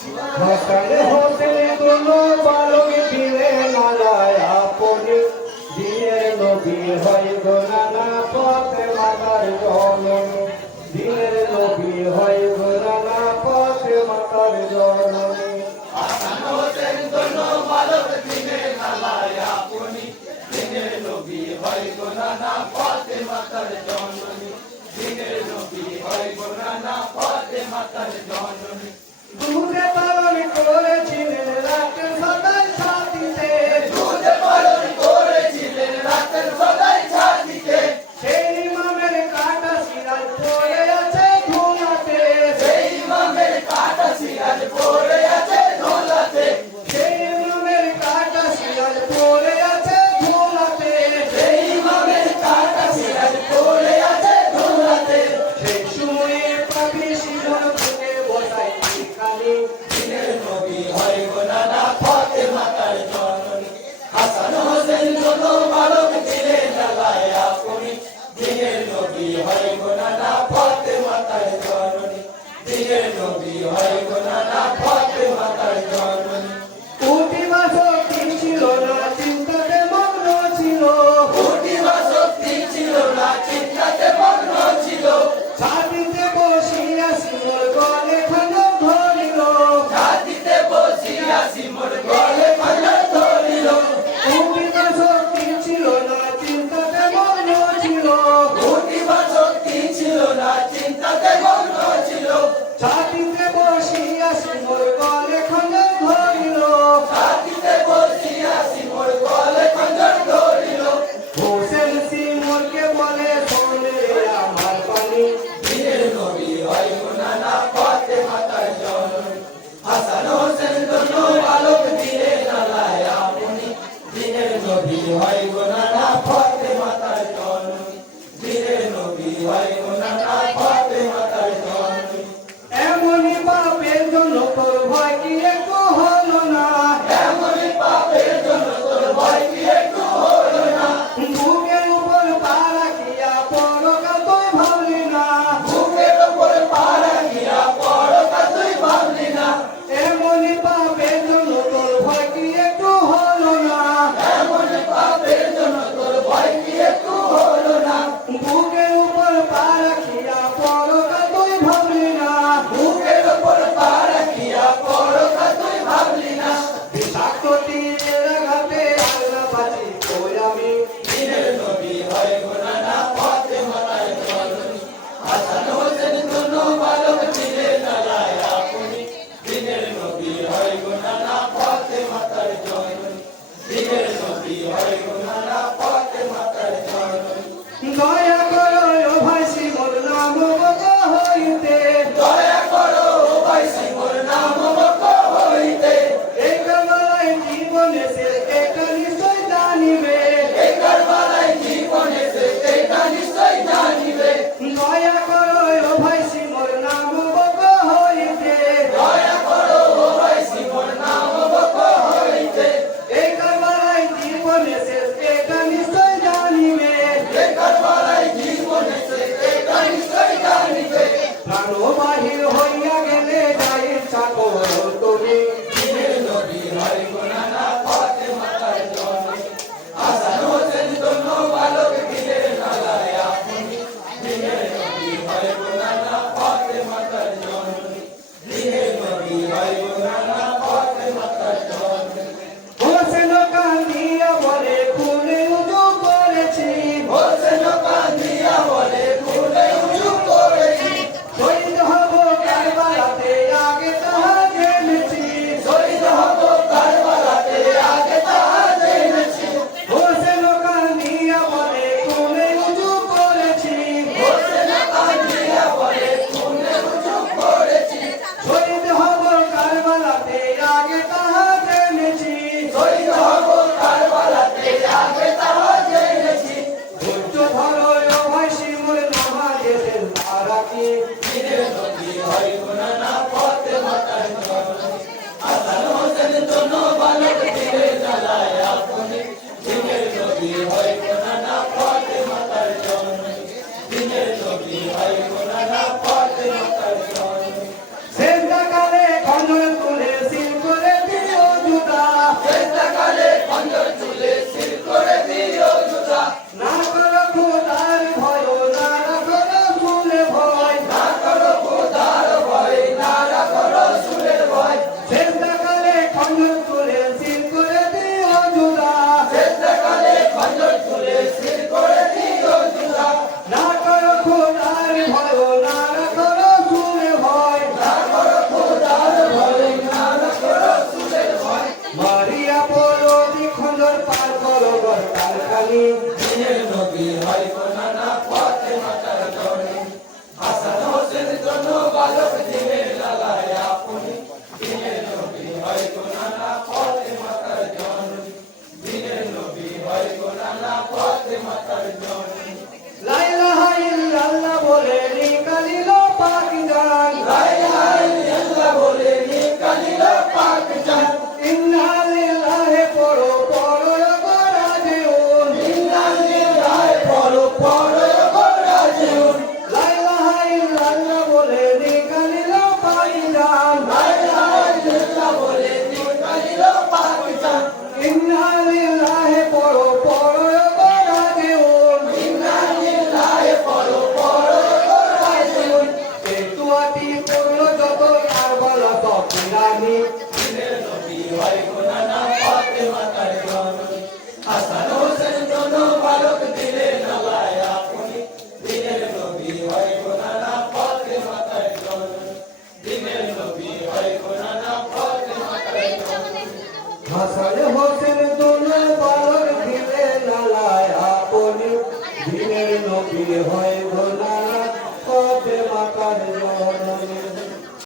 হাসান হোসেন দুনো বালক দিলেন আলায় আপনি দিনের নবী হয় গো নানা ফাতেমার জননী দিনের নবী হয় গো নানা ফাতেমার জননী হাসান হোসেন দুনো বালক দিলেন আলায় আপনি দিনের নবী হয় গো নানা ফাতেমার জননী দিনের নবী হয় গো নানা ফাতেমার জননী দুধে পালন করেছিলেন রাতের সদাই ছাতিতে দুধে পালন করেছিলেন রাতের সদাই ছাতিতে সেই ইমামের কাটা সিরাজ পড়ে আছে ধুলাতে সেই ইমামের কাটা সিরাজ পড়ে আছে ধুলাতে সেই ইমামের কাটা সিরাজ পড়ে আছে ধুলাতে সেই ইমামের কাটা সিরাজ পড়ে আছে ধুলাতে সেই সময়ে পাখি শিমন ফুলে বসাই খালি দিনের নবী হয় গো নানা ফাতেমার জননী হাসান হোসেন দুনো বালক দিলেন আলায় আপনি দিনের নবী হয় গো নানা ফাতেমার জননী দিনের নবী হয় গো নানা ফাতেমার জননী উঠিবা শক্তি ছিল না চিন্তাতে মগ্ন ছিল উঠিবা শক্তি ছিল না চিন্তাতে মগ্ন ছিল ছাতিতে বসিয়া শিমর গলে খঞ্জর ধরিল ছাতিতে বসিয়া শিমর গলে খঞ্জর ধরিল উঠিবা শক্তি ছিল না চিন্তাতে মগ্ন ছিল উঠিবা শক্তি ছিল না চিন্তাতে মগ্ন ছিল ছাতিতে বসিয়া শিমর গলে খঞ্জর ধরিল ছাতিতে বসিয়া শিমর গলে খঞ্জর ধরিল হোসেন শিমরকে বলে শোনে রে আমার পানি দিনের নবী হয় গো নানা ফাতেমার জননী হাসান হোসেন দুনো বালক দিলেন আলায় আপনি দিনের নবী হয় গো নানা ফাতেমার জননী দিনের নবী হয় গো নানা ফাতেমার জননী এমনই পাপের জন্য তোর ভয় কি একটু হলো না এমনই পাপের জন্য তোর ভয় কি একটু হলো না বুকের উপর পা রাখিয়া পরকাল তুই ভাবলি না বুকের ওপর পা রাখিয়া পরকাল তুই ভাবলি না এমনই পাপের জন্য তোর ভয় কি একটু হলো না এমনই পাপের জন্য তোর ভয় কি একটু হলো না বুকের উপর পা রাখিয়া পরকাল তুই ভাবলি না বুকের ওপর পা রাখিয়া পরকাল তুই ভাবলি না বিষাক্ত তীরের আঘাতে আল্লাহ বাঁচি কই আমি দিনের নবী হয় গো নানা ফাতেমার জননী হাসান হোসেন দুনো বালক দিলেন আলায় আপনি দিনের নবী হয় গো নানা ফাতেমার জননী দিনের নবী হয় গো নানা ফাতেমার জননী দয়া করো ও ভাই শিমর নাম বক হইতে দয়া করো ও ভাই শিমর নাম বক হইতে এই কারবালায় জীবনে সে এটা নিশ্চয় জানিবে এই কারবালায় জীবনে সে এটা নিশ্চয় জানিবে দয়া করো ও ভাই শিমর নাম বক হইতে দয়া করো ও ভাই শিমর নাম বক হইতে এই কারবালায় জীবনে সে এটা নিশ্চয় জানিবে এই কারবালায় জীবনে সে এটা নিশ্চয় জানিবে প্রাণ বাহির হইয়া গেলে যাই চাকর তুমি দিনের নবী হয় গো নানা ফাতেমার জননী হাসান হোসেন দুনো বালক দিলেন আলায় আপনি দিনের নবী হয় গো নানা ফাতেমার জননী দিনের নবী হয় গো নানা ফাতেমার জননী হোসেন কান্দিয়া বলে খুলে উজু করেছি হোসেন কান্দিয়া বলে ফুলে উঁচু করেছি শহীদ হব কারবালাতে আগে তাহা জেনেছি শহীদ হব কারবালাতে আগে তাহা জেনেছি হোসেন কান্দিয়া বলে খুলে উজু করেছি হোসেন কান্দিয়া বলে ফুলে উঁচু করেছি শহীদ হব কারবালাতে আগে তাহা জেনেছি শহীদ হব কারবালাতে আগে তাহা জেনেছি ধৈর্য ধরো ও ভাই শিমুর নামাজের তারা কি দিনের নবী হয় গো নানা ফাতেমার জননী হাসান হোসেন দুনো বালক দিলেন আলায় আপনি দিনের নবী হয় গো নানা ফাতেমার জননী দিনের নবী হয় গো নানা ফাতেমার জননী সেজদা কালে খঞ্জর তুলে ভাষায়